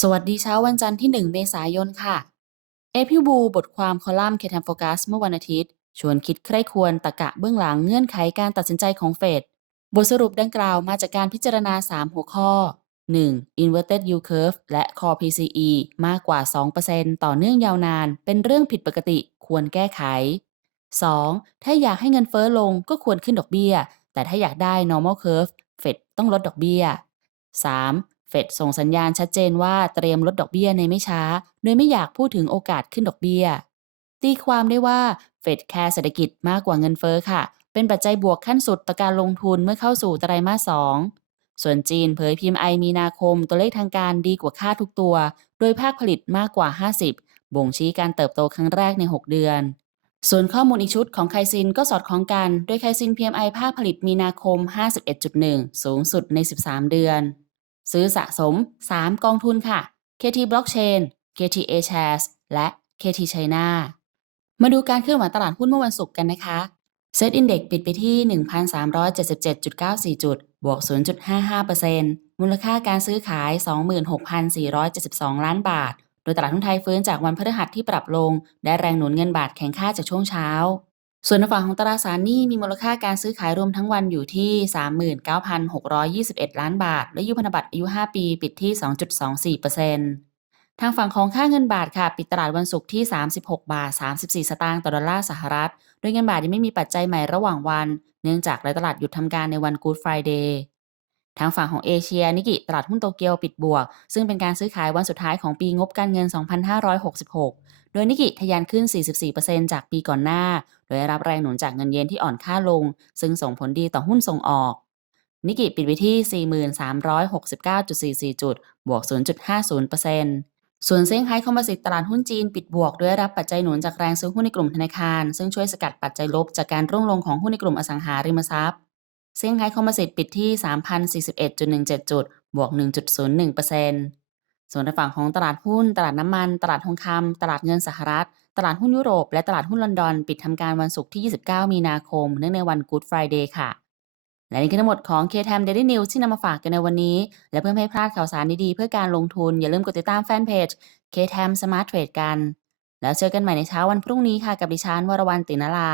สวัสดีเช้าวันจันทร์ที่ 1 เมษายนค่ะ เอพิวบู บทความคอลัมน์ k t i m e Focus เมื่อวันอาทิตย์ ชวนคิดใคร่ควรตะกะเบื้องหลังเงื่อนไขการตัดสินใจของเฟด บทสรุปดังกล่าวมาจากการพิจารณา 3 หัวข้อ 1. Inverted Yield Curve และ Core PCE มากกว่า 2%ต่อเนื่องยาวนาน เป็นเรื่องผิดปกติควรแก้ไข 2. ถ้าอยากให้เงินเฟ้อลงก็ควรขึ้นดอกเบี้ย แต่ถ้าอยากได้ normal curve เฟดต้องลดดอกเบี้ย 3. เฟดส่งสัญญาณชัดเจนว่าเตรียมลดดอกเบี้ยในไม่ช้า โดยไม่อยากพูดถึงโอกาสขึ้นดอกเบี้ย ตีความได้ว่าเฟดแคร์เศรษฐกิจมากกว่าเงินเฟ้อค่ะ เป็นปัจจัยบวกขั้นสุดต่อการลงทุนเมื่อเข้าสู่ไตรมาส2ส่วนจีนเผย PMI มีนาคมตัวเลขทางการดีกว่าคาดทุกตัว โดยภาคผลิตมากกว่า 50 บ่งชี้การเติบโตครั้งแรกใน 6 เดือน ส่วนข้อมูลอีกชุดของไคซินก็สอดคล้องกัน โดยไคซิน PMI ภาคผลิตมีนาคม 51.1 สูงสุดใน 13 เดือน ซื้อสะสม 3 กองทุนค่ะ KT Blockchain KT A Shares และ KT China มาดูการเคลื่อนไหวตลาดหุ้นเมื่อวันศุกร์กันนะคะเซตอินเด็กปิดไปที่ 1,377.94 จุด บวก 0.55%มูลค่าการซื้อขาย 26,472 ล้านบาท โดยตลาดหุ้นไทยฟื้นจากวันพฤหัสที่ปรับลง ได้แรงหนุนเงินบาทแข็งค่าจากช่วงเช้า ส่วนในฝั่งของตราสารหนี้มีมูลค่าการซื้อขายรวมทั้งวันอยู่ที่ 39,621 ล้านบาท และยุพันธบัตรอายุ 5 ปีปิดที่ 2.24%ทางฝั่งของค่าเงินบาทค่ะ ปิดตลาดวันศุกร์ที่ 36 บาท 34 สตางค์ต่อดอลลาร์สหรัฐ โดยเงินบาทยังไม่มีปัจจัยใหม่ระหว่างวัน เนื่องจากหลายตลาดหยุดทำการในวัน Good Friday ทางฝั่งของเอเชียนิกิตลาดหุ้นโตเกียวปิดบวก ซึ่งเป็นการซื้อขายวันสุดท้ายของปีงบการเงิน 2566 โดยนิกิทะยานขึ้น 44%จากปีก่อนหน้า โดยได้รับแรงหนุนจากเงินเยนที่อ่อนค่าลง ซึ่งส่งผลดีต่อหุ้นส่งออก นิกิปิดไปที่ 4369.44 จุด บวก 0.50%ส่วนเซี่ยงไฮ้คอมโพสิตตลาดหุ้นจีนปิดบวกด้วยรับปัจจัยหนุนจากแรงซื้อหุ้นในกลุ่มธนาคาร ซึ่งช่วยสกัดปัจจัยลบจากการร่วงลงของหุ้นในกลุ่มอสังหาริมทรัพย์เซี่ยงไฮ้คอมโพสิตปิดที่ 3,041.17 จุด บวก 1.01% ส่วนในฝั่งของตลาดหุ้น ตลาดน้ำมัน ตลาดทองคำตลาดเงินสหรัฐ ตลาดหุ้นยุโรป และตลาดหุ้นลอนดอน ปิดทำการวันศุกร์ที่ 29 มีนาคม เนื่องในวัน Good Friday ค่ะ และนี่คือทั้งหมดของ KTM Daily News ที่นำมาฝากกันในวันนี้ และเพื่อไม่ให้พลาดข่าวสารดีๆ เพื่อการลงทุน อย่าลืมกดติดตามแฟนเพจ KTM Smart Trade กัน แล้วเจอกันใหม่ในเช้าวันพรุ่งนี้ค่ะ กับดิฉันวรวรรณตินลา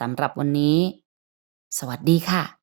สำหรับวันนี้ สวัสดีค่ะ